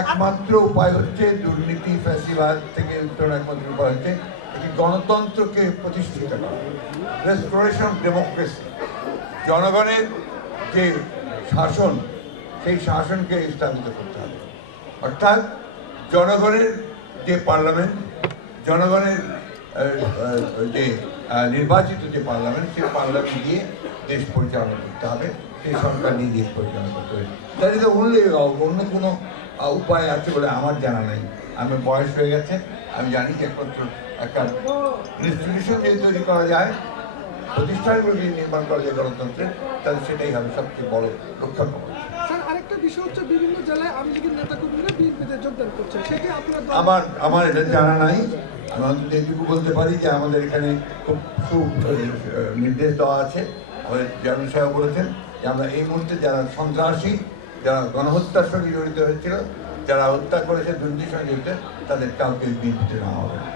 একমাত্র উপায় হচ্ছে দুর্নীতি ফ্যাসিবাদ থেকে উত্তরণ, একমাত্র উপায় হচ্ছে একটি গণতন্ত্রকে প্রতিষ্ঠিত করা, রেস্টোরেশন অফ ডেমোক্রেসি। জনগণের যে শাসন, সেই শাসনকে স্থাপিত করতে হবে। অর্থাৎ জনগণের যে পার্লামেন্ট, জনগণের যে নির্বাচিত যে পার্লামেন্ট, সেই পার্লামেন্ট দিয়ে দেশ পরিচালনা করতে হবে, সেই সরকার নিয়ে দেশ পরিচালনা করতে হবে। দ্যাট ইজ দ্য অনলি, অন্য কোনো উপায় আছে বলে আমার জানা নেই। আমার বয়স হয়ে গেছে, আমি জানি যে একমাত্র একটা ইনস্টিটিউশন যদি তৈরি করা যায়, প্রতিষ্ঠানগুলো যদি নির্মাণ করা যায় গণতন্ত্রের, তাহলে সেটাই হবে সবচেয়ে বড় রক্ষা কবচ। স্যার, আরেকটা বিষয় হচ্ছে বিভিন্ন জেলায় আওয়ামী লীগের নেতাকর্মীরা বিএনপিতে যোগদান করছে, সেটি আপনার আমার এটা জানা নাই। আমি অন্তত এইটুকু বলতে পারি যে আমাদের এখানে খুব নির্দেশ দেওয়া আছে। আমাদের চেয়ারম্যান সাহেব বলেছেন যে আমরা এই মুহূর্তে যারা সন্ত্রাসী, যারা গণহত্যার সঙ্গে জড়িত হয়েছিল, যারা হত্যা করেছে, দুর্নীতির সঙ্গে জড়িত, তাদের কাউকে বিএনপিতে নেওয়া হবে না।